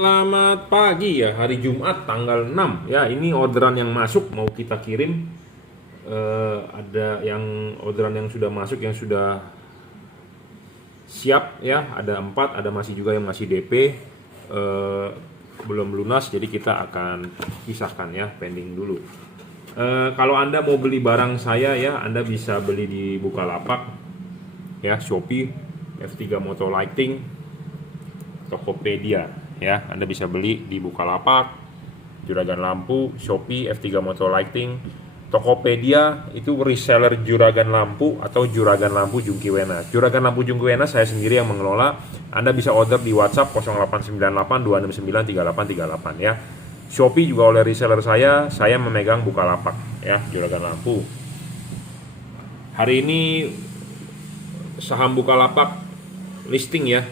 Selamat pagi ya, hari Jumat tanggal 6 ya. Ini orderan yang masuk mau kita kirim. Ada yang orderan yang sudah masuk, yang sudah siap ya. Ada 4, ada masih juga yang masih DP, belum lunas. Jadi kita akan pisahkan ya, pending dulu. Kalau Anda mau beli barang saya ya, Anda bisa beli di Bukalapak ya, Shopee, F3 Moto Lighting, Tokopedia ya. Anda bisa beli di Bukalapak, Juragan Lampu, Shopee, F3 Moto Lighting. Tokopedia itu reseller Juragan Lampu atau Juragan Lampu Jungkiwena. Juragan Lampu Jungkiwena saya sendiri yang mengelola. Anda bisa order di WhatsApp 0898 269 3838 ya. Shopee juga oleh reseller saya memegang Bukalapak ya, Juragan Lampu. Hari ini saham Bukalapak listing ya.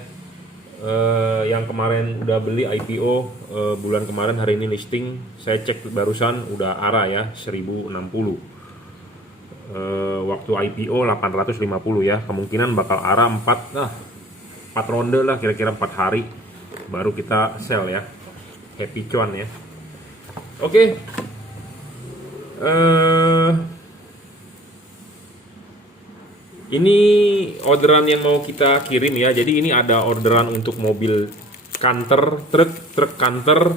Yang kemarin udah beli IPO bulan kemarin, hari ini listing. Saya cek barusan udah ARA ya, 1060. Waktu IPO 850 ya. Kemungkinan bakal ARA 4 ronde lah, kira-kira 4 hari baru kita sell ya. Happy cuan ya. Oke. Ini orderan yang mau kita kirim ya. Jadi ini ada orderan untuk mobil kanter, truk kanter.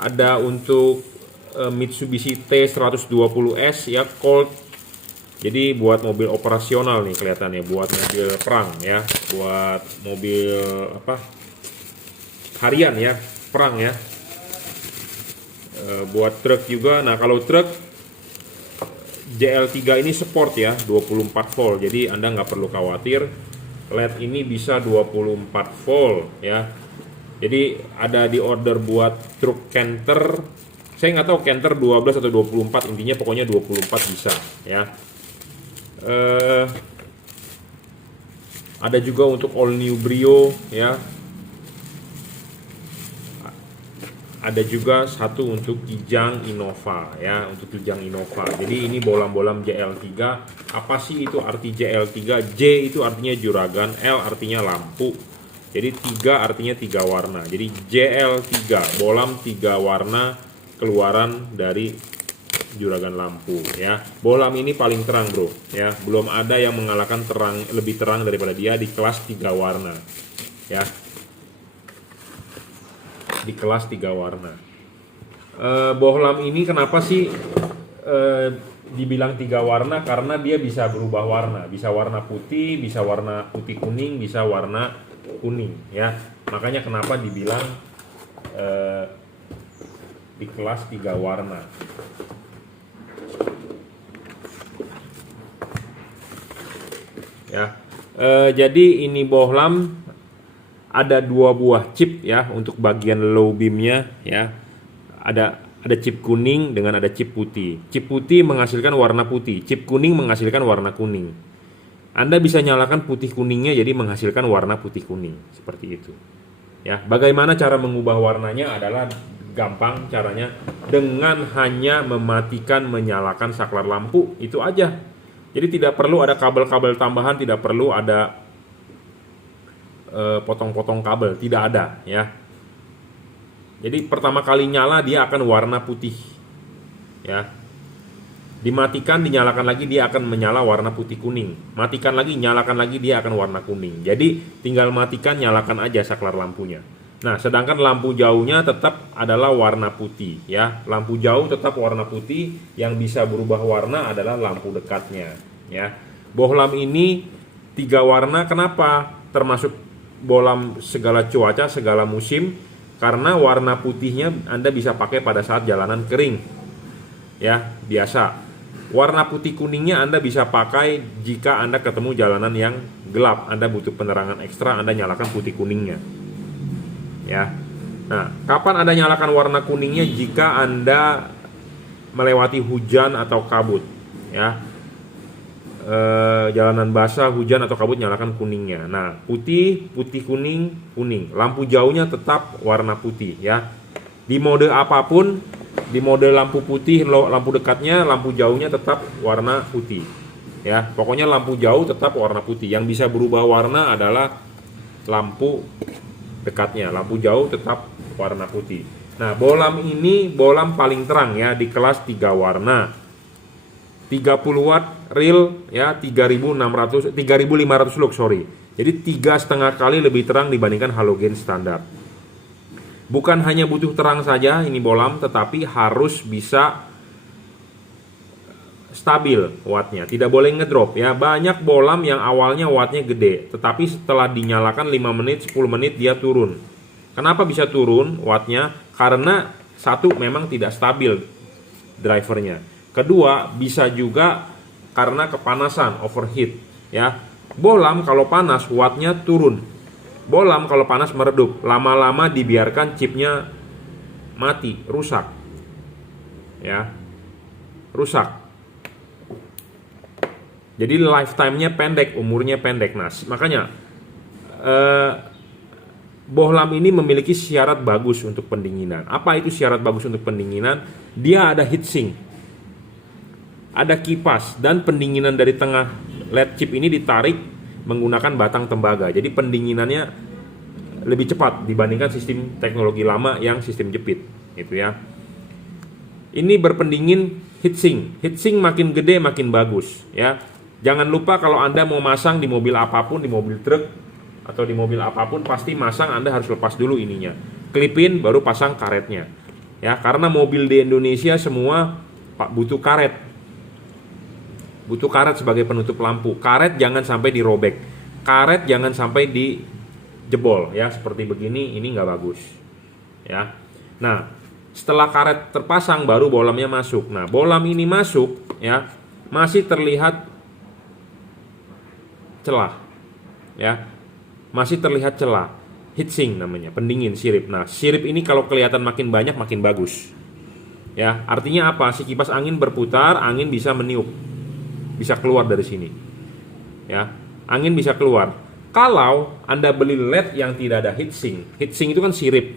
Ada untuk Mitsubishi T120S ya, Colt. Jadi buat mobil operasional nih kelihatannya, buat mobil perang ya, buat mobil harian ya, perang ya. Buat truk juga. Nah, kalau truk JL3 ini support ya, 24 volt. Jadi Anda nggak perlu khawatir. LED ini bisa 24 volt ya. Jadi ada di order buat truk Canter. Saya nggak tahu Canter 12 atau 24, intinya pokoknya 24 bisa ya. Ada juga untuk all new Brio ya. Ada juga satu untuk Kijang Innova ya, untuk Kijang Innova. Jadi ini bolam-bolam JL3. Apa sih itu arti JL3? J itu artinya juragan, L artinya lampu. Jadi 3 artinya 3 warna. Jadi JL3, bolam 3 warna keluaran dari juragan lampu ya. Bolam ini paling terang, Bro, ya. Belum ada yang mengalahkan lebih terang daripada dia di kelas 3 warna. Ya. Di kelas 3 warna. Bohlam ini kenapa sih dibilang 3 warna? Karena dia bisa berubah warna, bisa warna putih, bisa warna putih kuning, bisa warna kuning ya. Makanya kenapa dibilang di kelas 3 warna. Ya. Jadi ini bohlam ada 2 buah chip ya untuk bagian low beamnya ya. Ada chip kuning dengan ada chip putih. Chip putih menghasilkan warna putih, chip kuning menghasilkan warna kuning. Anda bisa nyalakan putih kuningnya jadi menghasilkan warna putih kuning seperti itu. Ya, bagaimana cara mengubah warnanya adalah gampang caranya, dengan hanya mematikan menyalakan saklar lampu, itu aja. Jadi tidak perlu ada kabel-kabel tambahan, tidak perlu ada potong-potong kabel, tidak ada ya. Jadi pertama kali nyala dia akan warna putih ya. Dimatikan, dinyalakan lagi dia akan menyala warna putih kuning. Matikan lagi, nyalakan lagi dia akan warna kuning. Jadi tinggal matikan, nyalakan aja saklar lampunya. Nah, sedangkan lampu jauhnya tetap adalah warna putih ya. Lampu jauh tetap warna putih, yang bisa berubah warna adalah lampu dekatnya ya. Bohlam ini 3 warna, kenapa? Termasuk bolam segala cuaca, segala musim, karena warna putihnya Anda bisa pakai pada saat jalanan kering ya, biasa. Warna putih kuningnya Anda bisa pakai jika Anda ketemu jalanan yang gelap, Anda butuh penerangan ekstra, Anda nyalakan putih kuningnya ya. Nah, kapan Anda nyalakan warna kuningnya? Jika Anda melewati hujan atau kabut ya. Jalanan basah, hujan atau kabut, nyalakan kuningnya. Nah, putih, kuning, kuning. Lampu jauhnya tetap warna putih ya. Di mode apapun, di mode lampu putih, lampu dekatnya, lampu jauhnya tetap warna putih ya. Pokoknya lampu jauh tetap warna putih. Yang bisa berubah warna adalah lampu dekatnya. Lampu jauh tetap warna putih. Nah, bohlam ini bohlam paling terang ya di kelas 3 warna. 30 watt real ya, 3500 lux sorry. Jadi 3,5 kali lebih terang dibandingkan halogen standar. Bukan hanya butuh terang saja ini bohlam, tetapi harus bisa stabil wattnya, tidak boleh ngedrop ya. Banyak bohlam yang awalnya wattnya gede, tetapi setelah dinyalakan 5 menit, 10 menit dia turun. Kenapa bisa turun wattnya? Karena satu, memang tidak stabil drivernya. Kedua, bisa juga karena kepanasan, overheat ya. Bohlam kalau panas wattnya turun. Bohlam kalau panas meredup, lama-lama dibiarkan chipnya mati, rusak ya, rusak. Jadi lifetime-nya pendek, umurnya pendek. Nah, makanya bohlam ini memiliki syarat bagus untuk pendinginan. Apa itu syarat bagus untuk pendinginan? Dia ada heatsink, ada kipas, dan pendinginan dari tengah LED chip ini ditarik menggunakan batang tembaga. Jadi pendinginannya lebih cepat dibandingkan sistem teknologi lama yang sistem jepit, gitu ya. Ini berpendingin heatsink. Heatsink makin gede makin bagus, ya. Jangan lupa kalau Anda mau masang di mobil apapun, di mobil truk atau di mobil apapun, pasti masang Anda harus lepas dulu ininya. Klipin baru pasang karetnya. Ya, karena mobil di Indonesia semua butuh karet. Butuh karet sebagai penutup lampu. Karet jangan sampai dirobek. Karet jangan sampai dijebol ya, seperti begini, ini nggak bagus. Ya. Nah, setelah karet terpasang baru bohlamnya masuk. Nah, bohlam ini masuk ya, masih terlihat celah. Ya. Masih terlihat celah. Heatsink namanya, pendingin sirip. Nah, sirip ini kalau kelihatan makin banyak makin bagus. Ya, artinya apa? Si kipas angin berputar, angin bisa meniup. Bisa keluar dari sini. Ya, angin bisa keluar. Kalau Anda beli LED yang tidak ada heatsink, heatsink itu kan sirip.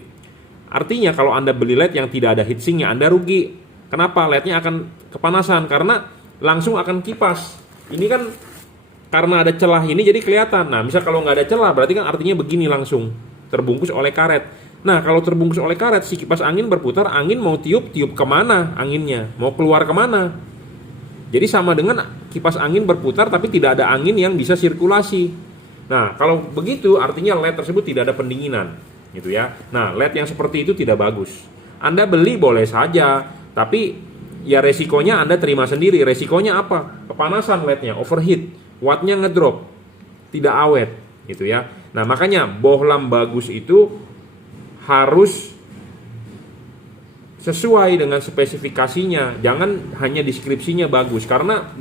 Artinya kalau Anda beli LED yang tidak ada heatsinknya, Anda rugi. Kenapa? LED-nya akan kepanasan karena langsung akan kipas. Ini kan karena ada celah ini jadi kelihatan. Nah, misal kalau nggak ada celah berarti kan artinya begini langsung terbungkus oleh karet. Nah, kalau terbungkus oleh karet, si kipas angin berputar, angin mau tiup kemana anginnya? Mau keluar kemana? Jadi sama dengan kipas angin berputar tapi tidak ada angin yang bisa sirkulasi. Nah, kalau begitu artinya LED tersebut tidak ada pendinginan, gitu ya. Nah, LED yang seperti itu tidak bagus. Anda beli boleh saja, tapi ya resikonya Anda terima sendiri. Resikonya apa? Kepanasan LED-nya, overheat, wattnya ngedrop, tidak awet, gitu ya. Nah, makanya bohlam bagus itu harus sesuai dengan spesifikasinya, jangan hanya deskripsinya bagus, karena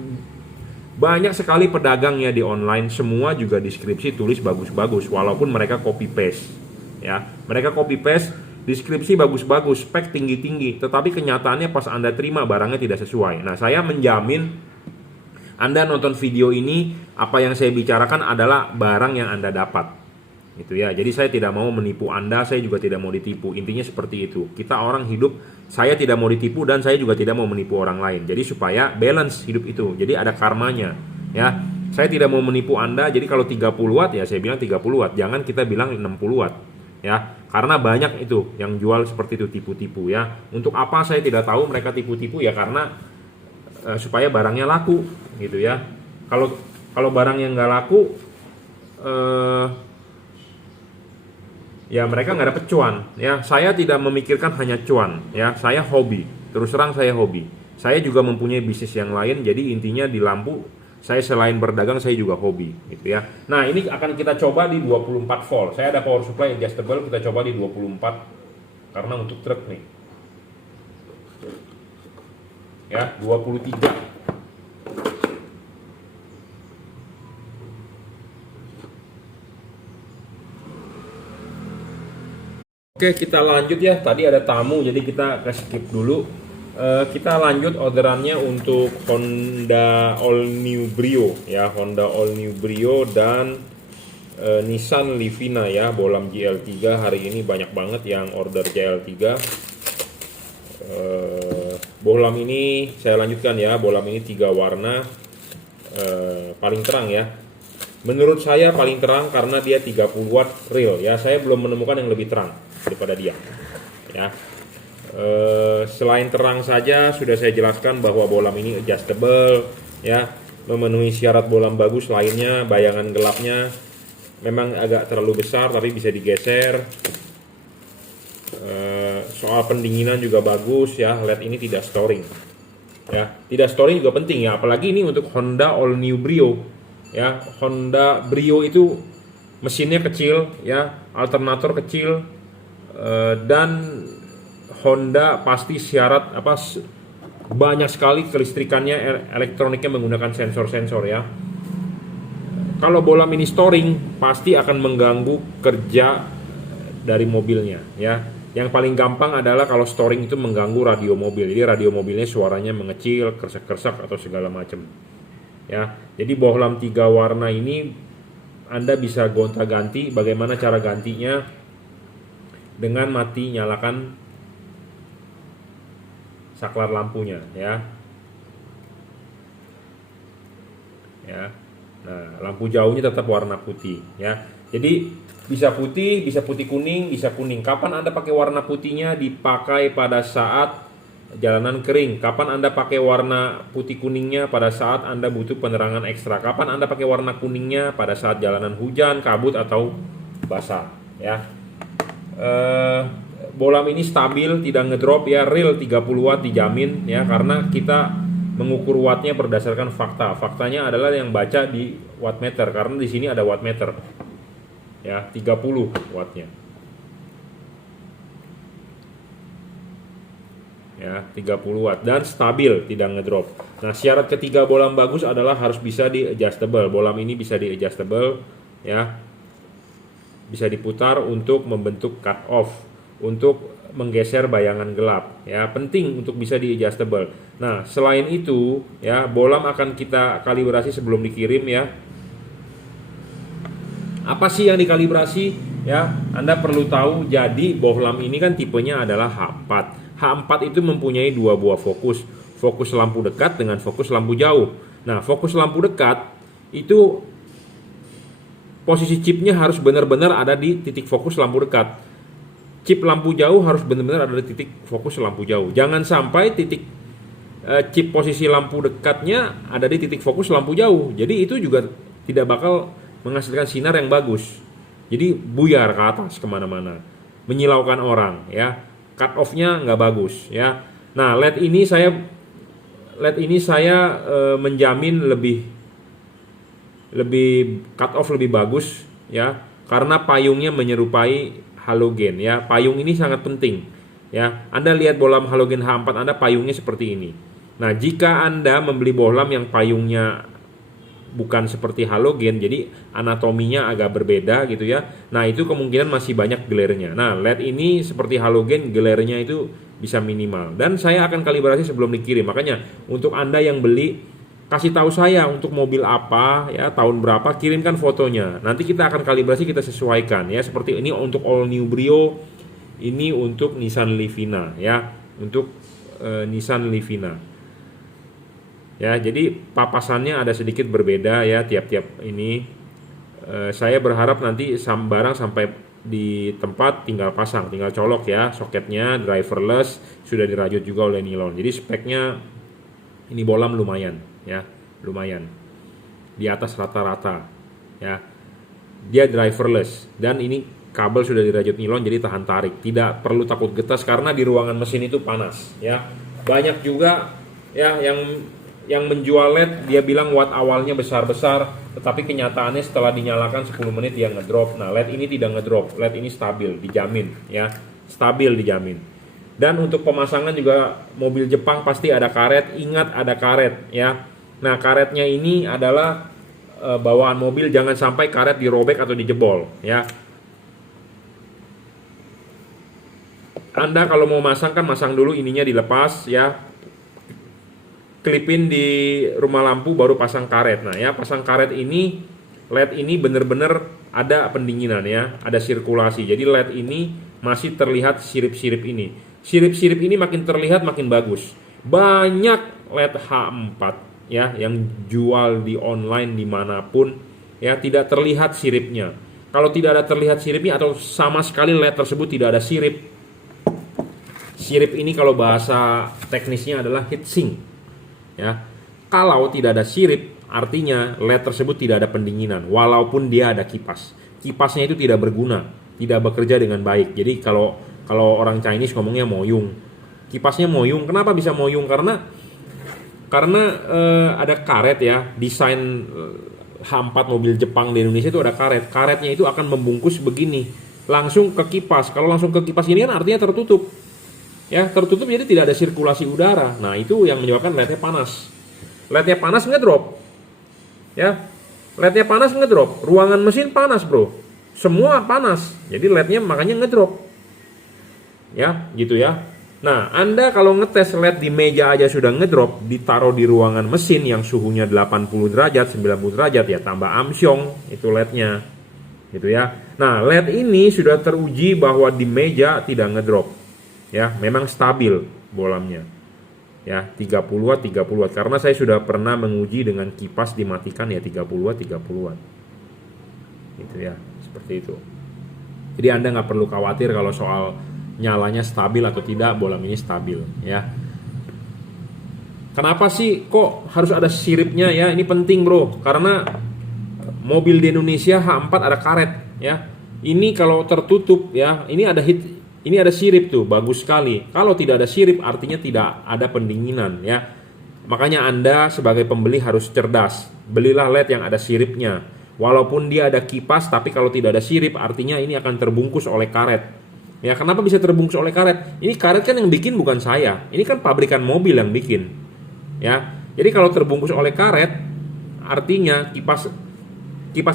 banyak sekali pedagang ya di online, semua juga deskripsi tulis bagus-bagus walaupun mereka copy paste ya, mereka copy paste deskripsi bagus-bagus, spek tinggi-tinggi, tetapi kenyataannya pas Anda terima barangnya tidak sesuai. Nah, saya menjamin Anda nonton video ini, apa yang saya bicarakan adalah barang yang Anda dapat, gitu ya. Jadi saya tidak mau menipu Anda, saya juga tidak mau ditipu. Intinya seperti itu. Kita orang hidup, saya tidak mau ditipu dan saya juga tidak mau menipu orang lain. Jadi supaya balance hidup itu. Jadi ada karmanya, ya. Saya tidak mau menipu Anda. Jadi kalau 30 watt ya saya bilang 30 watt. Jangan kita bilang 60 watt, ya. Karena banyak itu yang jual seperti itu, tipu-tipu ya. Untuk apa saya tidak tahu mereka tipu-tipu ya, karena supaya barangnya laku, gitu ya. Kalau barang yang nggak laku, ya mereka nggak dapat cuan ya. Saya tidak memikirkan hanya cuan ya, saya hobi, terus terang saya hobi. Saya juga mempunyai bisnis yang lain, jadi intinya di lampu saya selain berdagang saya juga hobi, gitu ya. Nah, ini akan kita coba di 24 volt. Saya ada power supply adjustable, kita coba di 24 karena untuk truk nih ya. 23. Oke, kita lanjut ya. Tadi ada tamu, jadi kita skip dulu. Kita lanjut orderannya untuk Honda All New Brio ya, Honda All New Brio dan Nissan Livina ya, bohlam JL3. Hari ini banyak banget yang order JL3. Bohlam ini saya lanjutkan ya. Bohlam ini 3 warna, paling terang ya. Menurut saya paling terang karena dia 30 watt real ya. Saya belum menemukan yang lebih terang. daripada dia. Ya. Selain terang saja sudah saya jelaskan bahwa bolam ini adjustable, ya, memenuhi syarat bolam bagus lainnya. Bayangan gelapnya memang agak terlalu besar tapi bisa digeser. Soal pendinginan juga bagus ya, LED ini tidak storing. Ya, tidak storing juga penting ya, apalagi ini untuk Honda All New Brio. Ya, Honda Brio itu mesinnya kecil ya, alternator kecil, dan Honda pasti syarat banyak sekali kelistrikannya, elektroniknya menggunakan sensor-sensor ya. Kalau bolam ini storing pasti akan mengganggu kerja dari mobilnya ya. Yang paling gampang adalah kalau storing itu mengganggu radio mobil. Jadi radio mobilnya suaranya mengecil, kersak-kersak atau segala macam. Ya. Jadi bohlam 3 warna ini Anda bisa gonta-ganti. Bagaimana cara gantinya? Dengan mati nyalakan saklar lampunya ya. Ya. Nah, lampu jauhnya tetap warna putih ya. Jadi bisa putih kuning, bisa kuning. Kapan Anda pakai warna putihnya? Dipakai pada saat jalanan kering. Kapan Anda pakai warna putih kuningnya? Pada saat Anda butuh penerangan ekstra. Kapan Anda pakai warna kuningnya? Pada saat jalanan hujan, kabut atau basah ya. Bolam ini stabil, tidak ngedrop ya, real 30 watt dijamin ya, karena kita mengukur wattnya berdasarkan fakta. Faktanya adalah yang baca di wattmeter, karena di sini ada wattmeter. Ya, 30 wattnya. Ya, 30 watt dan stabil, tidak ngedrop. Nah, syarat ketiga bolam bagus adalah harus bisa di adjustable. Bolam ini bisa di adjustable ya. Bisa diputar untuk membentuk cut off, untuk menggeser bayangan gelap ya. Penting untuk bisa di adjustable. Nah, selain itu ya, bolam akan kita kalibrasi sebelum dikirim ya. Apa sih yang dikalibrasi ya? Anda perlu tahu. Jadi bohlam ini kan tipenya adalah H4. H4 itu mempunyai 2 buah fokus. Fokus lampu dekat dengan fokus lampu jauh. Nah, fokus lampu dekat itu posisi chipnya harus benar-benar ada di titik fokus lampu dekat. Chip lampu jauh harus benar-benar ada di titik fokus lampu jauh. Jangan sampai titik chip posisi lampu dekatnya ada di titik fokus lampu jauh. Jadi itu juga tidak bakal menghasilkan sinar yang bagus. Jadi buyar ke atas kemana-mana, menyilaukan orang ya. Cut off-nya nggak bagus ya. Nah, LED ini saya menjamin lebih cut off lebih bagus ya, karena payungnya menyerupai halogen ya. Payung ini sangat penting ya. Anda lihat bohlam halogen H4 Anda, payungnya seperti ini. Nah, jika Anda membeli bohlam yang payungnya bukan seperti halogen, jadi anatominya agak berbeda gitu ya. Nah, itu kemungkinan masih banyak glare-nya. Nah, LED ini seperti halogen, glare-nya itu bisa minimal. Dan saya akan kalibrasi sebelum dikirim. Makanya untuk Anda yang beli, kasih tahu saya untuk mobil apa ya, tahun berapa, kirimkan fotonya. Nanti kita akan kalibrasi, kita sesuaikan ya. Seperti ini untuk All New Brio, ini untuk Nissan Livina ya, untuk Nissan Livina. Ya, jadi papasannya ada sedikit berbeda ya tiap-tiap ini. Saya berharap nanti barang sampai di tempat tinggal pasang, tinggal colok ya. Soketnya driverless, sudah dirajut juga oleh nilon. Jadi speknya ini bohlam lumayan ya, lumayan di atas rata-rata ya. Dia driverless dan ini kabel sudah dirajut nilon, jadi tahan tarik. Tidak perlu takut getas karena di ruangan mesin itu panas ya. Banyak juga ya yang menjual LED, dia bilang watt awalnya besar-besar, tetapi kenyataannya setelah dinyalakan 10 menit dia ngedrop. Nah, LED ini tidak ngedrop, LED ini stabil, dijamin ya, stabil dijamin. Dan untuk pemasangan juga mobil Jepang pasti ada karet, ingat ada karet ya. Nah, karetnya ini adalah bawaan mobil, jangan sampai karet dirobek atau dijebol ya. Anda kalau mau masang kan masang dulu ininya, dilepas ya. Klipin di rumah lampu baru pasang karet. Nah ya, pasang karet ini, LED ini benar-benar ada pendinginan ya, ada sirkulasi. Jadi LED ini masih terlihat sirip-sirip ini. Sirip-sirip ini makin terlihat makin bagus. Banyak LED H4 ya yang jual di online dimanapun ya, tidak terlihat siripnya. Kalau tidak ada terlihat siripnya atau sama sekali LED tersebut tidak ada sirip. Sirip ini kalau bahasa teknisnya adalah heatsink. Ya. Kalau tidak ada sirip, artinya LED tersebut tidak ada pendinginan walaupun dia ada kipas. Kipasnya itu tidak berguna, tidak bekerja dengan baik. Jadi kalau orang Chinese ngomongnya moyung. Kipasnya moyung. Kenapa bisa moyung? Karena ada karet ya, desain H4 mobil Jepang di Indonesia itu ada karet. Karetnya itu akan membungkus begini, langsung ke kipas. Kalau langsung ke kipas ini kan artinya tertutup. Ya, tertutup jadi tidak ada sirkulasi udara. Nah, itu yang menyebabkan LED-nya panas. LED-nya panas ngedrop. Ya. LED-nya panas ngedrop. Ruangan mesin panas, Bro. Semua panas. Jadi LED-nya makanya ngedrop. Ya, gitu ya. Nah, Anda kalau ngetes LED di meja aja sudah ngedrop, ditaruh di ruangan mesin yang suhunya 80 derajat, 90 derajat, ya tambah amsyong itu LED-nya. Gitu ya. Nah, LED ini sudah teruji bahwa di meja tidak ngedrop. Ya, memang stabil bolamnya. Ya, 30 watt, 30 watt. Karena saya sudah pernah menguji dengan kipas dimatikan ya 30 watt, 30 watt. Gitu ya, seperti itu. Jadi Anda nggak perlu khawatir kalau soal nyalanya stabil atau tidak, bolam ini stabil ya. Kenapa sih kok harus ada siripnya ya? Ini penting, Bro. Karena mobil di Indonesia H4 ada karet ya. Ini kalau tertutup ya, ini ada sirip tuh, bagus sekali. Kalau tidak ada sirip artinya tidak ada pendinginan ya. Makanya Anda sebagai pembeli harus cerdas. Belilah LED yang ada siripnya. Walaupun dia ada kipas, tapi kalau tidak ada sirip artinya ini akan terbungkus oleh karet. Ya, kenapa bisa terbungkus oleh karet? Ini karet kan yang bikin bukan saya. Ini kan pabrikan mobil yang bikin. Ya. Jadi kalau terbungkus oleh karet artinya kipas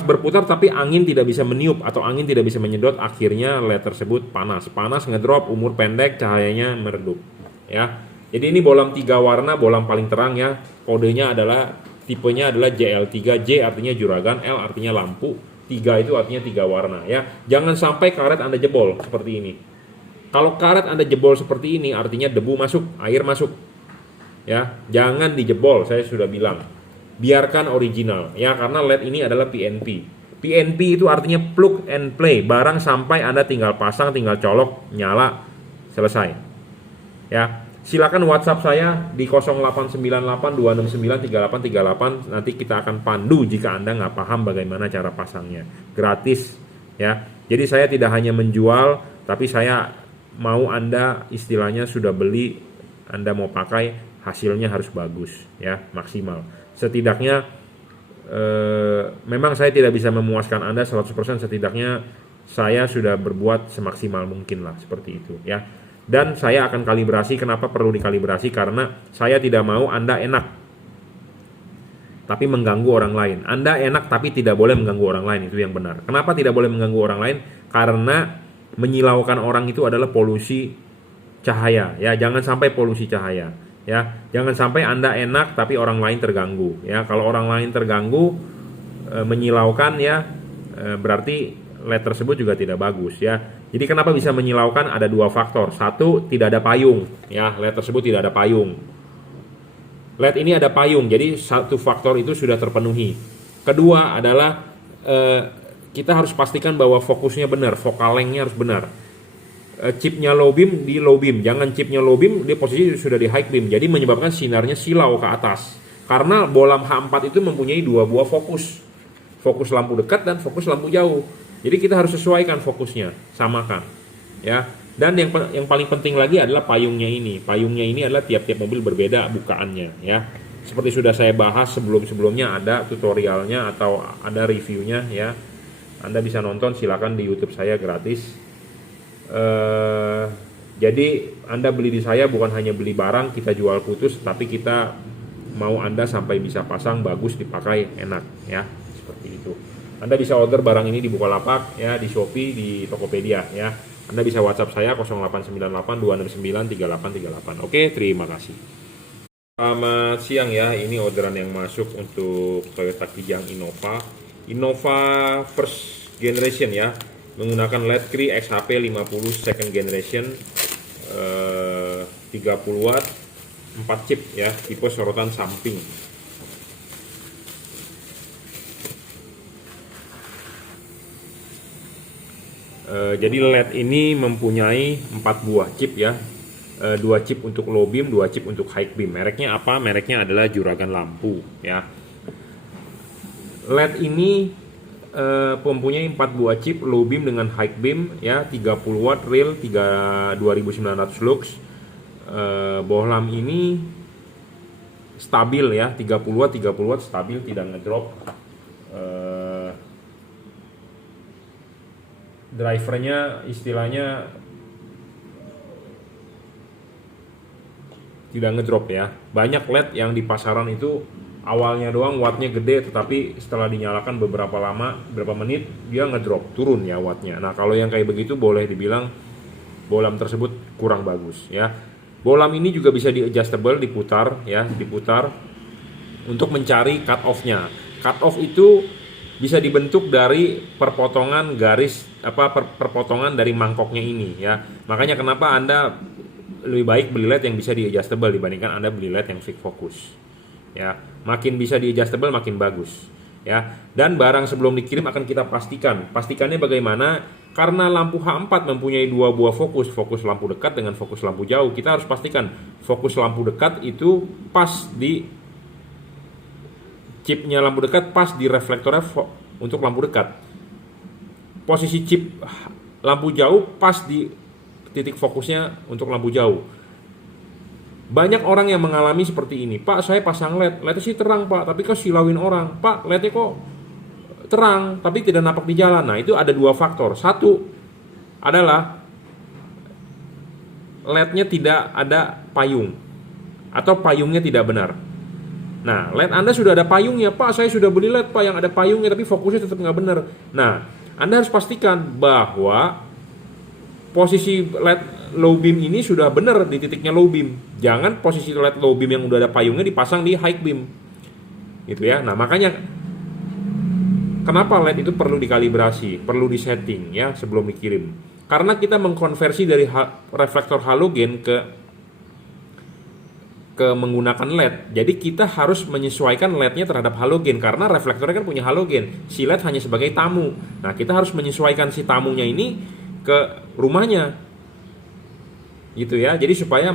berputar tapi angin tidak bisa meniup atau angin tidak bisa menyedot, akhirnya LED tersebut panas ngedrop, umur pendek, cahayanya meredup ya. Jadi ini bolam 3 warna, bolam paling terang ya. Kodenya adalah, tipenya adalah JL3. J artinya juragan, L artinya lampu, 3 itu artinya 3 warna ya. Jangan sampai karet Anda jebol seperti ini. Kalau karet Anda jebol seperti ini artinya debu masuk, air masuk ya. Jangan dijebol, saya sudah bilang. Biarkan original ya, karena LED ini adalah PNP. PNP itu artinya plug and play, barang sampai Anda tinggal pasang, tinggal colok, nyala, selesai ya. Silakan WhatsApp saya di 0898 269 3838, nanti kita akan pandu jika Anda nggak paham bagaimana cara pasangnya, gratis ya. Jadi saya tidak hanya menjual, tapi saya mau Anda istilahnya sudah beli, Anda mau pakai, hasilnya harus bagus ya, maksimal. Setidaknya memang saya tidak bisa memuaskan Anda 100%, setidaknya saya sudah berbuat semaksimal mungkin lah, seperti itu ya. Dan saya akan kalibrasi. Kenapa perlu dikalibrasi? Karena saya tidak mau Anda enak tapi mengganggu orang lain. Anda enak tapi tidak boleh mengganggu orang lain, itu yang benar. Kenapa tidak boleh mengganggu orang lain? Karena menyilaukan orang itu adalah polusi cahaya ya. Jangan sampai polusi cahaya ya. Jangan sampai Anda enak tapi orang lain terganggu ya. Kalau orang lain terganggu menyilaukan ya, berarti LED tersebut juga tidak bagus ya. Jadi kenapa bisa menyilaukan? Ada 2 faktor. Satu, tidak ada payung ya, LED tersebut tidak ada payung. LED ini ada payung, jadi satu faktor itu sudah terpenuhi. Kedua adalah kita harus pastikan bahwa fokusnya benar, focal length-nya harus benar. Chipnya low beam di low beam, jangan chipnya low beam dia posisi sudah di high beam, jadi menyebabkan sinarnya silau ke atas. Karena bolam H4 itu mempunyai 2 buah fokus lampu dekat dan fokus lampu jauh. Jadi kita harus sesuaikan fokusnya, samakan ya. Dan yang paling penting lagi adalah payungnya ini. Payungnya ini adalah tiap-tiap mobil berbeda bukaannya ya. Seperti sudah saya bahas sebelum-sebelumnya, ada tutorialnya atau ada reviewnya ya. Anda bisa nonton, silakan di YouTube saya gratis. Jadi Anda beli di saya bukan hanya beli barang kita jual putus, tapi kita mau Anda sampai bisa pasang bagus, dipakai enak ya, seperti itu. Anda bisa order barang ini di Bukalapak ya, di Shopee, di Tokopedia ya. Anda bisa WhatsApp saya 0898 269 3838. Oke, terima kasih. Selamat siang ya, ini orderan yang masuk untuk Toyota Kijang Innova first generation ya, menggunakan LED Cree XHP 50 second generation, 30 watt, 4 chip ya, tipe sorotan samping. Jadi LED ini mempunyai 4 buah chip ya. 2 chip untuk low beam, 2 chip untuk high beam. Mereknya apa? Mereknya adalah Juragan Lampu ya. LED ini mempunyai 4 buah chip low beam dengan high beam ya, 30 watt real, 2900 lux. Bohlam ini stabil ya, 30 watt stabil, tidak ngedrop. Drivernya istilahnya tidak ngedrop ya. Banyak LED yang di pasaran itu awalnya doang wattnya gede, tetapi setelah dinyalakan beberapa menit dia ngedrop, turun ya wattnya. Nah kalau yang kayak begitu boleh dibilang bohlam tersebut kurang bagus ya. Bohlam ini juga bisa di adjustable, diputar ya, diputar untuk mencari cut off-nya. Cut off itu bisa dibentuk dari perpotongan garis perpotongan dari mangkoknya ini ya. Makanya kenapa Anda lebih baik beli LED yang bisa di adjustable dibandingkan Anda beli LED yang fix focus. Ya, makin bisa di adjustable makin bagus. Ya, dan barang sebelum dikirim akan kita pastikan. Pastikannya bagaimana? Karena lampu H4 mempunyai 2 buah fokus lampu dekat dengan fokus lampu jauh. Kita harus pastikan fokus lampu dekat itu pas di chipnya lampu dekat, pas di reflektornya untuk lampu dekat. Posisi chip lampu jauh pas di titik fokusnya untuk lampu jauh. Banyak orang yang mengalami seperti ini. Pak, saya pasang LED sih terang Pak, tapi kok silauin orang. Pak, LED-nya kok terang, tapi tidak nampak di jalan. Nah, itu ada 2 faktor. Satu adalah LED-nya tidak ada payung, atau payungnya tidak benar. Nah, LED Anda sudah ada payungnya, Pak, saya sudah beli LED Pak yang ada payungnya, tapi fokusnya tetap nggak benar. Nah, Anda harus pastikan bahwa posisi LED low beam ini sudah benar di titiknya low beam. Jangan posisi LED low beam yang udah ada payungnya dipasang di high beam. Gitu ya. Nah, makanya kenapa LED itu perlu dikalibrasi, perlu disetting ya sebelum dikirim. Karena kita mengkonversi dari reflektor halogen ke menggunakan LED. Jadi kita harus menyesuaikan LED-nya terhadap halogen karena reflektornya kan punya halogen. Si LED hanya sebagai tamu. Nah, kita harus menyesuaikan si tamunya ini ke rumahnya. Gitu ya. Jadi supaya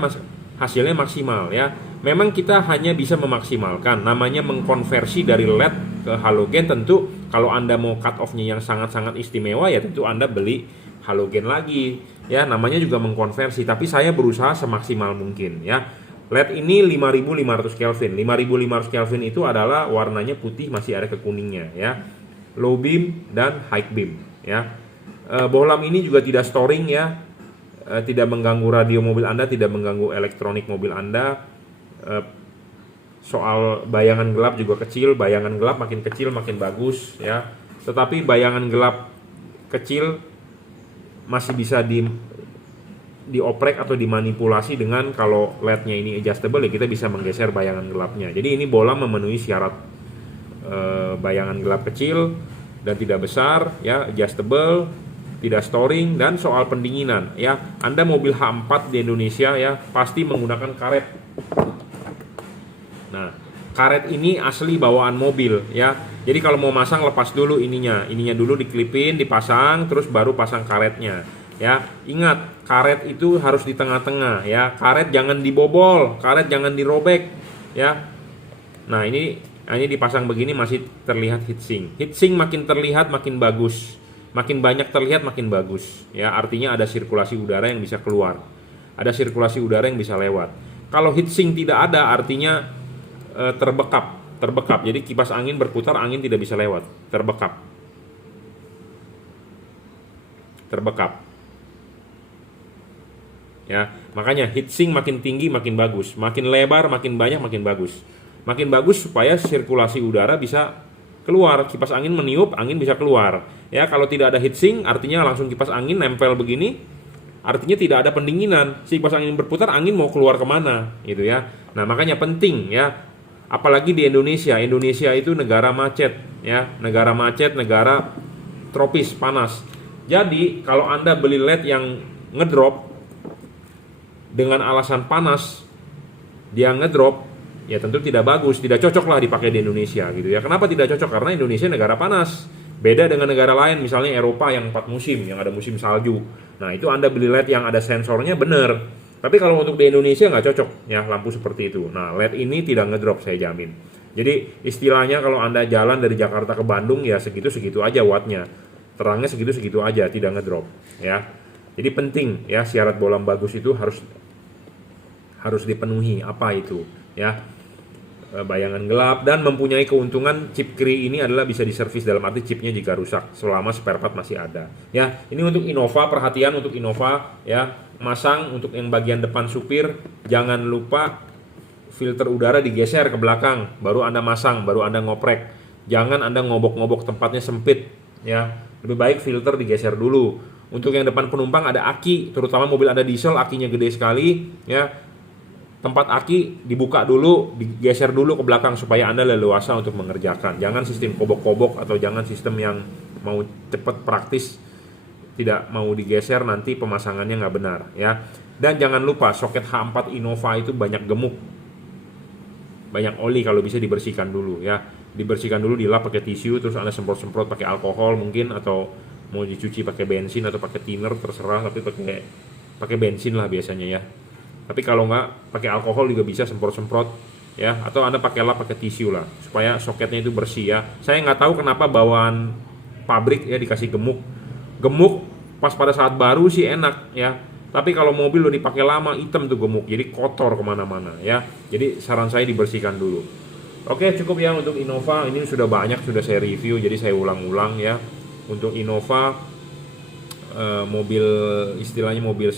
hasilnya maksimal ya. Memang kita hanya bisa memaksimalkan, namanya mengkonversi dari LED ke halogen. Tentu kalau Anda mau cut off-nya yang sangat-sangat istimewa ya tentu Anda beli halogen lagi. Ya, namanya juga mengkonversi, tapi saya berusaha semaksimal mungkin ya. LED ini 5500 Kelvin. 5500 Kelvin itu adalah warnanya putih masih ada kekuningnya ya. Low beam dan high beam ya. Bohlam ini juga tidak storing ya. Tidak mengganggu radio mobil Anda, tidak mengganggu elektronik mobil Anda. Soal bayangan gelap juga kecil, bayangan gelap makin kecil makin bagus ya. Tetapi bayangan gelap kecil masih bisa dioprek atau dimanipulasi dengan kalau LED-nya ini adjustable ya kita bisa menggeser bayangan gelapnya. Jadi ini bohlam memenuhi syarat bayangan gelap kecil dan tidak besar ya, adjustable, tidak storing, dan soal pendinginan ya. Anda mobil H4 di Indonesia ya pasti menggunakan karet. Nah, karet ini asli bawaan mobil ya. Jadi kalau mau masang lepas dulu ininya dulu diklipin, dipasang, terus baru pasang karetnya ya. Ingat, karet itu harus di tengah-tengah ya. Karet jangan dibobol, karet jangan dirobek ya. Nah, ini dipasang begini masih terlihat heatsink. Heatsink makin terlihat makin bagus. Makin banyak terlihat makin bagus ya, artinya ada sirkulasi udara yang bisa keluar, ada sirkulasi udara yang bisa lewat. Kalau heatsink tidak ada artinya terbekap, jadi kipas angin berputar, angin tidak bisa lewat, terbekap ya. Makanya heatsink makin tinggi makin bagus, makin lebar makin banyak makin bagus supaya sirkulasi udara bisa keluar, kipas angin meniup, angin bisa keluar. Ya, kalau tidak ada heatsink artinya langsung kipas angin nempel begini, artinya tidak ada pendinginan. Si kipas angin berputar, angin mau keluar kemana gitu ya. Nah, makanya penting ya. Apalagi di Indonesia. Indonesia itu negara macet ya, negara tropis, panas. Jadi, kalau Anda beli LED yang ngedrop dengan alasan panas, dia ngedrop, ya tentu tidak bagus, tidak cocok lah dipakai di Indonesia gitu ya. Kenapa tidak cocok? Karena Indonesia negara panas. Beda dengan negara lain, misalnya Eropa yang 4 musim, yang ada musim salju. Nah, itu Anda beli LED yang ada sensornya bener. Tapi kalau untuk di Indonesia nggak cocok ya lampu seperti itu. Nah, LED ini tidak ngedrop, saya jamin. Jadi istilahnya kalau Anda jalan dari Jakarta ke Bandung ya segitu-segitu aja wattnya. Terangnya segitu-segitu aja, tidak ngedrop ya. Jadi penting ya, syarat bolam bagus itu harus dipenuhi. Apa itu ya? Bayangan gelap dan mempunyai keuntungan. Chip Cree ini adalah bisa diservis, dalam arti chipnya jika rusak selama spare part masih ada ya. Ini untuk Innova, perhatian untuk Innova ya, masang untuk yang bagian depan supir, jangan lupa filter udara digeser ke belakang, baru Anda masang, baru Anda ngoprek. Jangan Anda ngobok-ngobok, tempatnya sempit ya. Lebih baik filter digeser dulu. Untuk yang depan penumpang ada aki, terutama mobil Anda diesel, akinya gede sekali ya. Tempat aki dibuka dulu, digeser dulu ke belakang supaya Anda leluasa untuk mengerjakan. Jangan sistem kobok-kobok atau jangan sistem yang mau cepat praktis, tidak mau digeser, nanti pemasangannya nggak benar ya. Dan jangan lupa soket H4 Innova itu banyak gemuk, banyak oli, kalau bisa dibersihkan dulu ya. Dibersihkan dulu, dilap pakai tisu, terus Anda semprot-semprot pakai alkohol mungkin, atau mau dicuci pakai bensin atau pakai thinner terserah, tapi pakai bensin lah biasanya ya. Tapi kalau nggak pakai alkohol juga bisa, semprot-semprot ya, atau Anda pakai lap pakai tisu lah supaya soketnya itu bersih ya. Saya nggak tahu kenapa bawaan pabrik ya dikasih gemuk. Gemuk pas pada saat baru sih enak ya. Tapi kalau mobil udah dipakai lama, hitam tuh gemuk, jadi kotor kemana-mana ya. Jadi saran saya dibersihkan dulu. Oke, cukup ya untuk Innova. Ini sudah banyak, sudah saya review, jadi saya ulang-ulang ya. Untuk Innova, mobil istilahnya mobil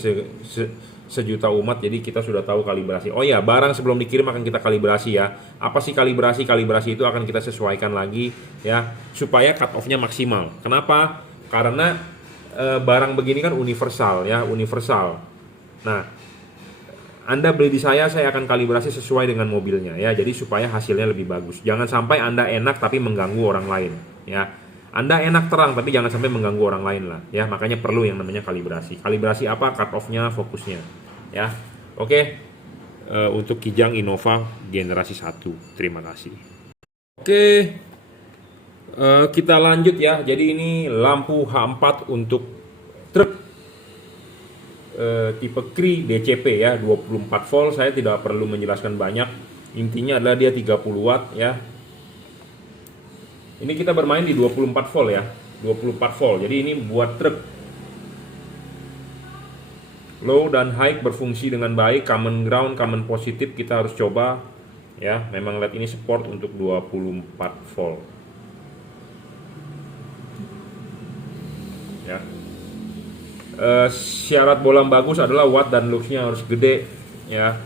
sejuta umat, jadi kita sudah tahu kalibrasi. Oh ya, barang sebelum dikirim akan kita kalibrasi ya. Apa sih kalibrasi? Kalibrasi itu akan kita sesuaikan lagi ya, supaya cut off-nya maksimal. Kenapa? Karena barang begini kan universal ya, universal. Nah, Anda beli di saya akan kalibrasi sesuai dengan mobilnya ya, jadi supaya hasilnya lebih bagus. Jangan sampai Anda enak tapi mengganggu orang lain ya. Anda enak terang tapi jangan sampai mengganggu orang lain lah ya. Makanya perlu yang namanya kalibrasi. Kalibrasi apa? Cut off-nya, fokusnya ya. Oke. Untuk Kijang Innova generasi 1. Terima kasih. Oke. Kita lanjut ya. Jadi ini lampu H4 untuk truk tipe Cree DCP ya, 24 volt. Saya tidak perlu menjelaskan banyak. Intinya adalah dia 30 watt ya. Ini kita bermain di 24 volt ya, 24 volt. Jadi ini buat truk. Low dan high berfungsi dengan baik, common ground, common positif kita harus coba ya. Memang LED ini support untuk 24 volt. Ya. Syarat bolam bagus adalah watt dan luxnya harus gede ya.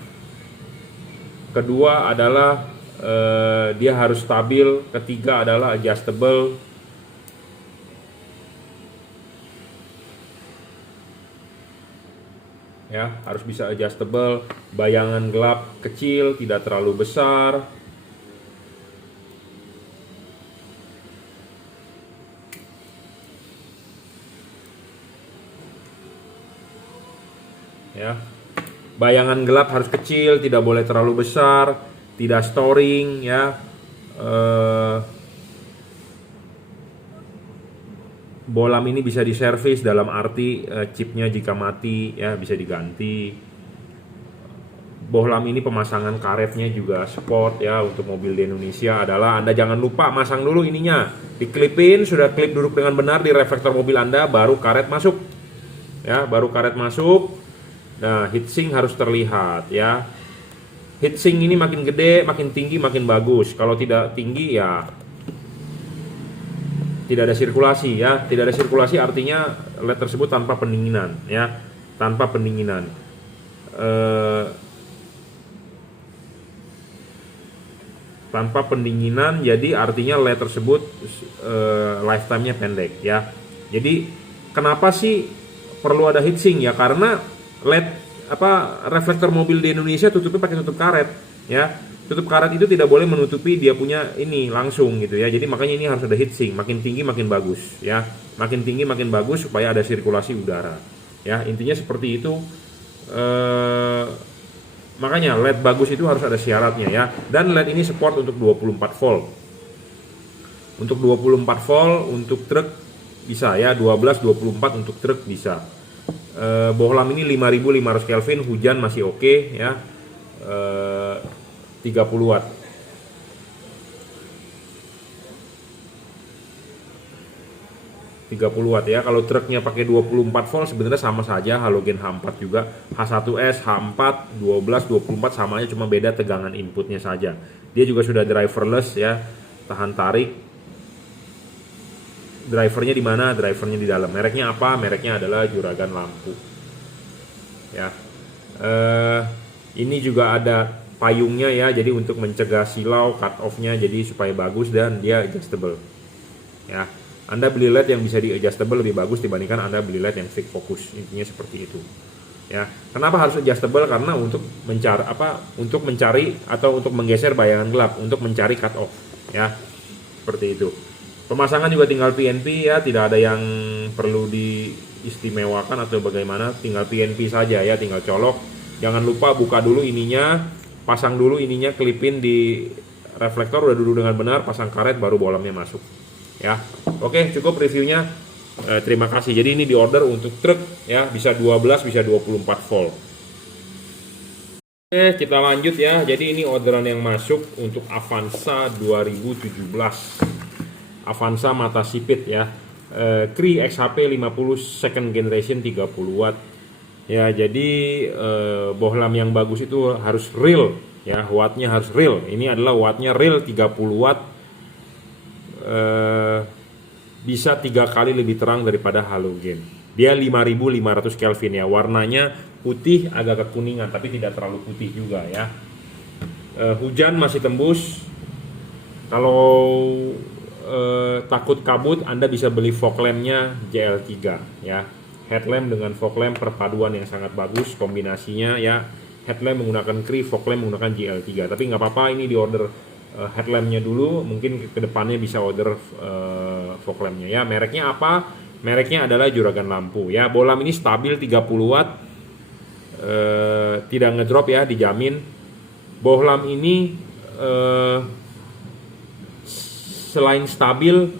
Kedua adalah dia harus stabil. Ketiga adalah adjustable. Ya, harus bisa adjustable. Bayangan gelap kecil, tidak terlalu besar. Ya. Bayangan gelap harus kecil, tidak boleh terlalu besar, tidak storing ya. Bolam ini bisa diservis, dalam arti chipnya jika mati ya bisa diganti. Bohlam ini pemasangan karetnya juga support ya. Untuk mobil di Indonesia adalah Anda jangan lupa masang dulu ininya, diklipin, sudah klip duduk dengan benar di reflektor mobil Anda, baru karet masuk ya, baru karet masuk. Nah, heatsink harus terlihat ya. Heatsink ini makin gede, makin tinggi, makin bagus. Kalau tidak tinggi ya tidak ada sirkulasi ya. Tidak ada sirkulasi artinya LED tersebut tanpa pendinginan ya, tanpa pendinginan. Tanpa pendinginan, jadi artinya LED tersebut lifetime-nya pendek ya. Jadi kenapa sih perlu ada heatsink ya? Karena LED reflektor mobil di Indonesia tutupnya pakai tutup karet ya. Tutup karet itu tidak boleh menutupi dia punya ini langsung gitu ya. Jadi makanya ini harus ada heatsink, makin tinggi makin bagus ya. Makin tinggi makin bagus supaya ada sirkulasi udara. Ya, intinya seperti itu. Makanya LED bagus itu harus ada syaratnya ya. Dan LED ini support untuk 24 volt. Untuk 24 volt untuk truk bisa ya, 12 24 untuk truk bisa. Bohlam ini 5500 Kelvin, hujan masih oke ya. 30 watt. Ya. Kalau truknya pakai 24 volt sebenarnya sama saja, halogen H4 juga. H1S, H4, 12, 24 sama aja, cuma beda tegangan inputnya saja. Dia juga sudah driverless ya, tahan tarik. Drivernya di mana? Drivernya di dalam. Mereknya apa? Mereknya adalah juragan lampu. Ya. Ini juga ada payungnya ya, jadi untuk mencegah silau, cut off-nya jadi supaya bagus dan dia adjustable. Ya. Anda beli LED yang bisa di adjustable lebih bagus dibandingkan Anda beli LED yang fixed focus. Intinya seperti itu. Ya. Kenapa harus adjustable? Karena untuk mencari Untuk mencari atau untuk menggeser bayangan gelap, untuk mencari cut off. Ya. Seperti itu. Pemasangan juga tinggal PNP ya, tidak ada yang perlu diistimewakan atau bagaimana, tinggal PNP saja ya, tinggal colok. Jangan lupa buka dulu ininya, pasang dulu ininya, klipin di reflektor udah dulu dengan benar, pasang karet baru bolamnya masuk. Ya. Oke, cukup reviewnya. Terima kasih. Jadi ini di order untuk truk ya, bisa 12 bisa 24 volt. Oke, kita lanjut ya. Jadi ini orderan yang masuk untuk Avanza 2017. Avanza mata sipit ya, Cree XHP 50 second generation 30 watt ya. Jadi bohlam yang bagus itu harus real ya, wattnya harus real. Ini adalah wattnya real 30 watt, bisa 3 kali lebih terang daripada halogen. Dia 5500 Kelvin ya, warnanya putih agak kekuningan tapi tidak terlalu putih juga ya. Hujan masih tembus. Kalau takut kabut, Anda bisa beli fog lampnya JL3 ya. Headlamp dengan fog lamp perpaduan yang sangat bagus kombinasinya ya. Headlamp menggunakan Cree, fog lamp menggunakan JL3. Tapi nggak apa-apa, ini di order headlampnya dulu. Mungkin kedepannya bisa order fog lampnya ya. Mereknya apa? Mereknya adalah juragan lampu ya. Bohlam ini stabil 30 watt, tidak ngedrop ya, dijamin. Bohlam ini selain stabil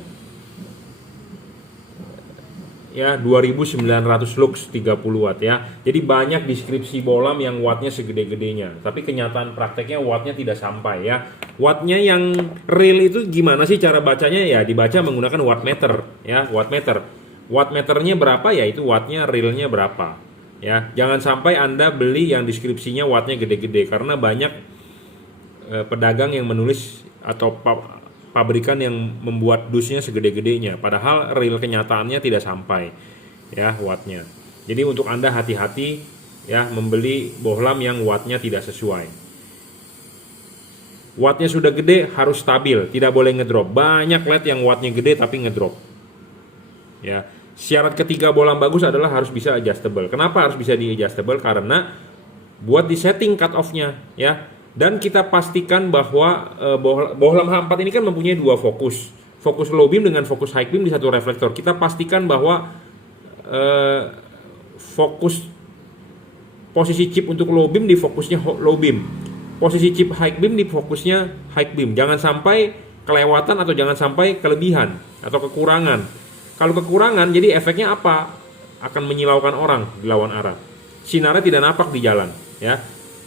ya, 2900 lux 30 watt ya. Jadi banyak deskripsi bohlam yang wattnya segede-gedenya, tapi kenyataan prakteknya wattnya tidak sampai ya. Wattnya yang real itu gimana sih cara bacanya ya? Dibaca menggunakan wattmeter ya, wattmeter. Wattmeternya berapa ya, itu wattnya realnya berapa ya. Jangan sampai Anda beli yang deskripsinya wattnya gede-gede, karena banyak pedagang yang menulis atau pabrikan yang membuat dusnya segede-gedenya, padahal real kenyataannya tidak sampai ya wattnya. Jadi untuk Anda hati-hati ya membeli bohlam yang wattnya tidak sesuai. Wattnya sudah gede harus stabil, tidak boleh ngedrop. Banyak LED yang wattnya gede tapi ngedrop ya. Syarat ketiga bohlam bagus adalah harus bisa adjustable. Kenapa harus bisa di adjustable? Karena buat di setting cut off-nya ya. Dan kita pastikan bahwa bohlam H4 ini kan mempunyai dua fokus. Fokus low beam dengan fokus high beam di satu reflektor. Kita pastikan bahwa fokus posisi chip untuk low beam di fokusnya low beam. Posisi chip high beam di fokusnya high beam. Jangan sampai kelewatan atau jangan sampai kelebihan atau kekurangan. Kalau kekurangan jadi efeknya apa? Akan menyilaukan orang di lawan arah. Sinarnya tidak napak di jalan ya.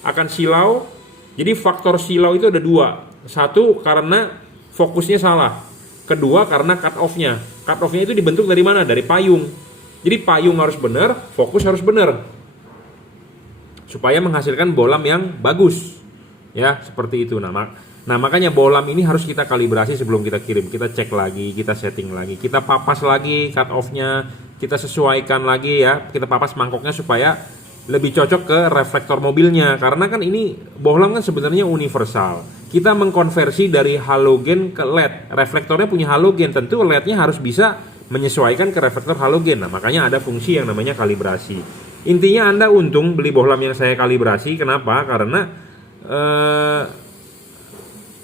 Akan silau. Jadi faktor silau itu ada dua. Satu karena fokusnya salah. Kedua karena cut off-nya. Cut off-nya itu dibentuk dari mana? Dari payung. Jadi payung harus benar, fokus harus benar. Supaya menghasilkan bohlam yang bagus. Ya, seperti itu. Nah, makanya bohlam ini harus kita kalibrasi sebelum kita kirim. Kita cek lagi, kita setting lagi, kita papas lagi cut off-nya, kita sesuaikan lagi ya. Kita papas mangkoknya supaya lebih cocok ke reflektor mobilnya, karena kan ini bohlam kan sebenarnya universal. Kita mengkonversi dari halogen ke LED. Reflektornya punya halogen, tentu LED-nya harus bisa menyesuaikan ke reflektor halogen. Nah, makanya ada fungsi yang namanya kalibrasi. Intinya Anda untung beli bohlam yang saya kalibrasi. Kenapa? Karena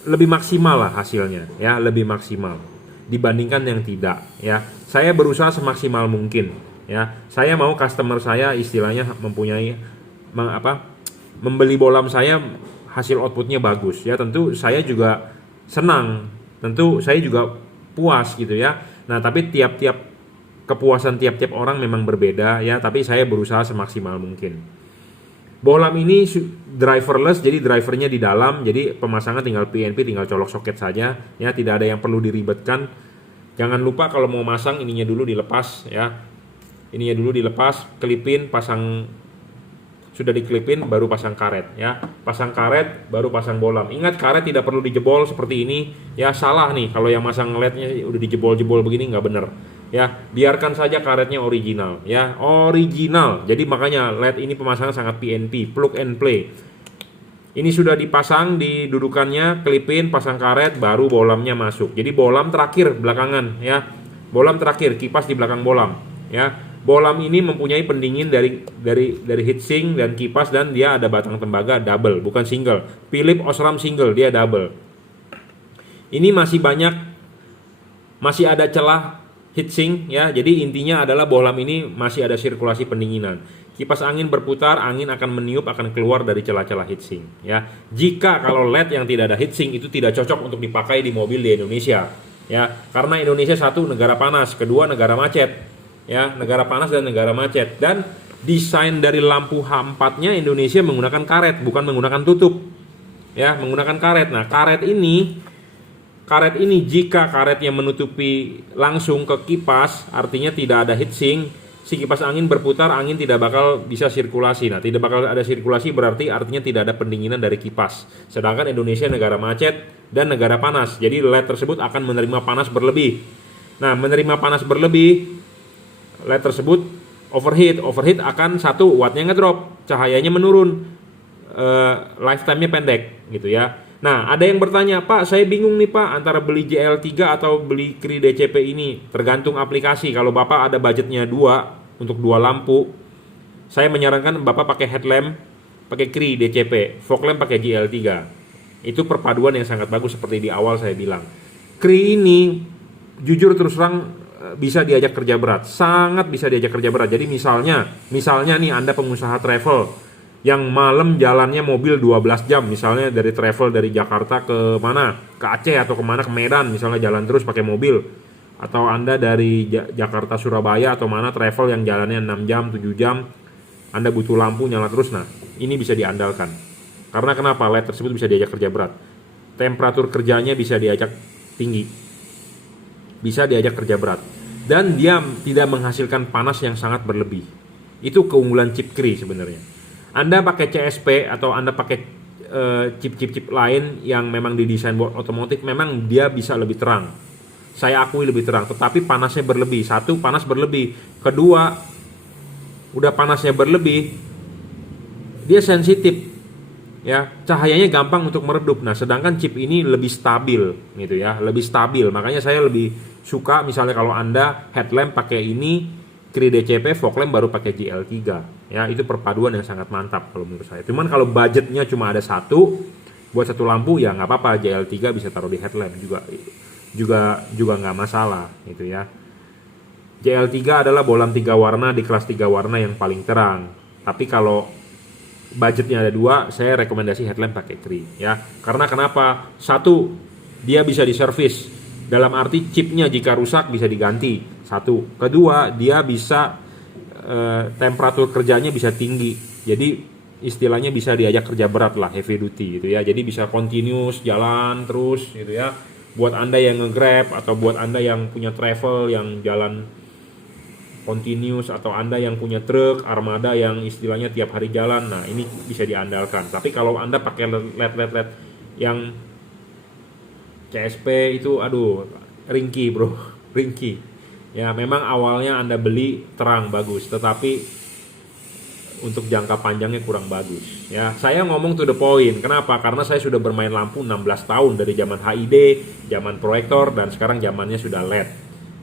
lebih maksimal lah hasilnya, ya, lebih maksimal dibandingkan yang tidak. Ya, saya berusaha semaksimal mungkin. Ya, saya mau customer saya istilahnya mempunyai membeli bohlam saya hasil outputnya bagus ya. Tentu saya juga senang, tentu saya juga puas gitu ya. Nah, tapi kepuasan tiap-tiap orang memang berbeda ya, tapi saya berusaha semaksimal mungkin. Bohlam ini driverless, jadi drivernya di dalam, jadi pemasangan tinggal PNP, tinggal colok soket saja ya, tidak ada yang perlu diribetkan. Jangan lupa kalau mau masang ininya dulu dilepas ya. Ininya dulu dilepas, kelipin, pasang, sudah dikelipin baru pasang karet ya. Pasang karet baru pasang bohlam. Ingat, karet tidak perlu dijebol seperti ini ya, salah nih kalau yang masang LED-nya udah dijebol-jebol begini, nggak bener. Ya, biarkan saja karetnya original ya, original. Jadi makanya LED ini pemasangan sangat PNP, plug and play. Ini sudah dipasang di dudukannya, kelipin, pasang karet, baru bohlamnya masuk. Jadi bohlam terakhir belakangan ya. Bohlam terakhir, kipas di belakang bohlam ya. Bohlam ini mempunyai pendingin dari heatsink dan kipas, dan dia ada batang tembaga double, bukan single. Philips Osram single, dia double. Ini masih ada celah heatsink ya, jadi intinya adalah bohlam ini masih ada sirkulasi pendinginan. Kipas angin berputar, angin akan meniup, akan keluar dari celah-celah heatsink ya. Jika kalau LED yang tidak ada heatsink itu tidak cocok untuk dipakai di mobil di Indonesia ya, karena Indonesia satu negara panas, kedua negara macet ya, negara panas dan negara macet. Dan desain dari lampu H4-nya Indonesia menggunakan karet, bukan menggunakan tutup ya, menggunakan karet. Nah, karet ini jika karetnya menutupi langsung ke kipas, artinya tidak ada heatsink, si kipas angin berputar, angin tidak bakal bisa sirkulasi. Nah, tidak bakal ada sirkulasi berarti artinya tidak ada pendinginan dari kipas. Sedangkan Indonesia negara macet dan negara panas, jadi LED tersebut akan menerima panas berlebih. Nah, menerima panas berlebih, LED tersebut overheat akan wattnya ngedrop, cahayanya menurun, lifetime-nya pendek gitu ya. Nah, ada yang bertanya, Pak, saya bingung nih Pak, antara beli JL3 atau beli Cree DCP ini. Tergantung aplikasi. Kalau Bapak ada budgetnya 2 untuk 2 lampu, saya menyarankan Bapak pakai headlamp, pakai Cree DCP, fog lamp pakai JL3. Itu perpaduan yang sangat bagus seperti di awal saya bilang. Cree ini jujur terus terang bisa diajak kerja berat, sangat bisa diajak kerja berat. Jadi misalnya nih Anda pengusaha travel yang malam jalannya mobil 12 jam, misalnya dari travel dari Jakarta ke mana, ke Aceh atau kemana, ke Medan misalnya, jalan terus pakai mobil. Atau Anda dari Jakarta Surabaya atau mana travel yang jalannya 6 jam, 7 jam, Anda butuh lampu nyala terus. Nah, ini bisa diandalkan. Karena kenapa? LED tersebut bisa diajak kerja berat, temperatur kerjanya bisa diajak tinggi, bisa diajak kerja berat, dan dia tidak menghasilkan panas yang sangat berlebih. Itu keunggulan chip Cree sebenarnya. Anda pakai CSP atau Anda pakai chip-chip lain yang memang didesain buat otomotif, memang dia bisa lebih terang. Saya akui lebih terang, tetapi panasnya berlebih. Satu, panas berlebih. Kedua, udah panasnya berlebih, dia sensitif. Ya, cahayanya gampang untuk meredup. Nah, sedangkan chip ini lebih stabil gitu ya, lebih stabil. Makanya saya lebih suka misalnya kalau Anda headlamp pakai ini, Cree DCP, fog lamp baru pakai JL3 ya. Itu perpaduan yang sangat mantap kalau menurut saya. Cuman kalau budgetnya cuma ada buat satu lampu ya nggak apa-apa, JL3 bisa taruh di headlamp juga nggak masalah gitu ya. JL3 adalah bohlam 3 warna di kelas 3 warna yang paling terang. Tapi kalau budgetnya ada 2, saya rekomendasi headlamp pakai Cree ya. Karena kenapa? Satu, dia bisa diservis, dalam arti chipnya jika rusak bisa diganti. Satu. Kedua, dia bisa temperatur kerjanya bisa tinggi. Jadi istilahnya bisa diajak kerja berat lah, heavy duty gitu ya. Jadi bisa continuous jalan terus gitu ya. Buat Anda yang nge-Grab atau buat Anda yang punya travel yang jalan continuous, atau Anda yang punya truk armada yang istilahnya tiap hari jalan, nah ini bisa diandalkan. Tapi kalau Anda pakai LED yang CSP itu aduh, ringkih bro, ringkih. Ya memang awalnya Anda beli terang bagus, tetapi untuk jangka panjangnya kurang bagus. Ya, saya ngomong to the point. Kenapa? Karena saya sudah bermain lampu 16 tahun dari zaman HID, zaman proyektor, dan sekarang zamannya sudah LED.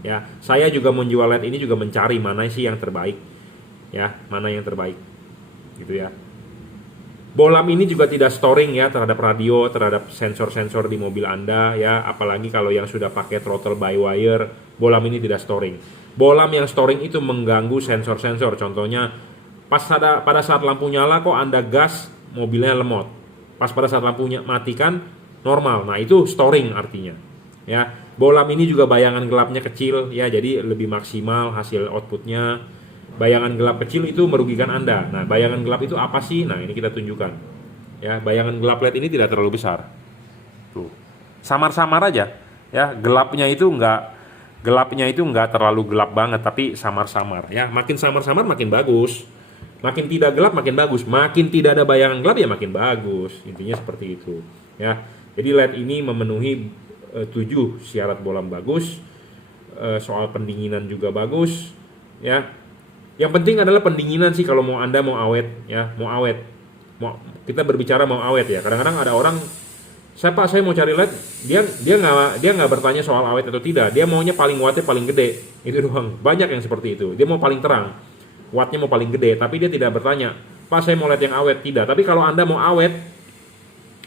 Ya, saya juga menjual LED ini juga mencari mana sih yang terbaik. Ya, mana yang terbaik. Gitu ya. Bohlam ini juga tidak storing ya terhadap radio, terhadap sensor-sensor di mobil Anda ya, apalagi kalau yang sudah pakai throttle by wire, bohlam ini tidak storing. Bohlam yang storing itu mengganggu sensor-sensor. Contohnya pada saat lampu nyala kok Anda gas, mobilnya lemot. Pas pada saat lampunya matikan normal. Nah, itu storing artinya. Ya. Bolam ini juga bayangan gelapnya kecil ya, jadi lebih maksimal hasil outputnya. Bayangan gelap kecil itu merugikan Anda. Nah, bayangan gelap itu apa sih? Nah, ini kita tunjukkan. Ya, bayangan gelap LED ini tidak terlalu besar. Tuh. Samar-samar aja. Ya, gelapnya itu enggak terlalu gelap banget, tapi samar-samar ya. Makin samar-samar makin bagus. Makin tidak gelap makin bagus. Makin tidak ada bayangan gelap ya makin bagus. Intinya seperti itu. Ya. Jadi LED ini memenuhi 7 syarat bolam bagus. Soal pendinginan juga bagus. Ya. Yang penting adalah pendinginan sih kalau Anda mau awet ya, mau awet. Kita berbicara mau awet ya. Kadang-kadang ada orang, siapa saya mau cari LED, dia nggak bertanya soal awet atau tidak. Dia maunya paling wattnya paling gede. Itu doang. Banyak yang seperti itu. Dia mau paling terang. Wattnya mau paling gede, tapi dia tidak bertanya, "Pak, saya mau LED yang awet." Tidak. Tapi kalau Anda mau awet,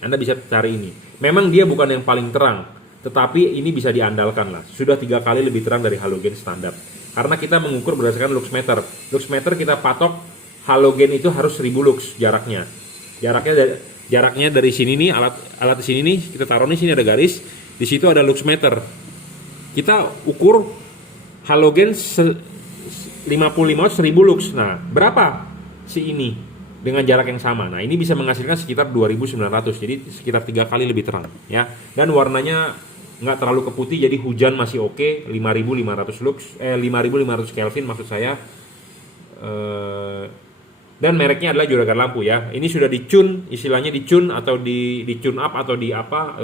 Anda bisa cari ini. Memang dia bukan yang paling terang, tetapi ini bisa diandalkan lah. Sudah 3 kali lebih terang dari halogen standar. Karena kita mengukur berdasarkan luxmeter. Luxmeter kita patok halogen itu harus 1000 lux jaraknya. Jaraknya dari sini nih, alat di sini nih, kita taruh di sini ada garis, di situ ada luxmeter. Kita ukur halogen 55 1000 lux. Nah, berapa si ini dengan jarak yang sama? Nah, ini bisa menghasilkan sekitar 2900. Jadi sekitar 3 kali lebih terang ya. Dan warnanya nggak terlalu keputih, jadi hujan masih oke. 5500 lux, 5500 Kelvin maksud saya. Dan mereknya adalah juragan lampu ya. Ini sudah dicun, istilahnya dicun atau di tune up atau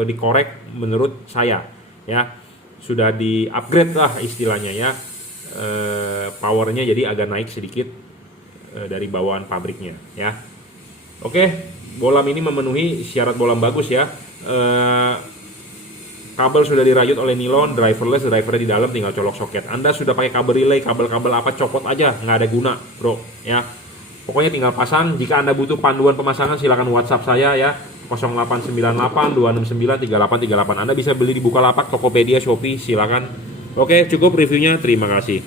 dikorek menurut saya ya. Sudah di upgrade lah istilahnya ya. Powernya jadi agak naik sedikit dari bawaan pabriknya ya. Oke, bolam ini memenuhi syarat bolam bagus ya. Kabel sudah dirajut oleh nilon, driverless, drivernya di dalam, tinggal colok soket. Anda sudah pakai kabel relay, kabel-kabel apa, copot aja, nggak ada guna bro ya. Pokoknya tinggal pasang. Jika Anda butuh panduan pemasangan silakan WhatsApp saya ya, 0898 269 3838. Anda bisa beli di Bukalapak, Tokopedia, Shopee, silakan. Oke, cukup reviewnya, terima kasih.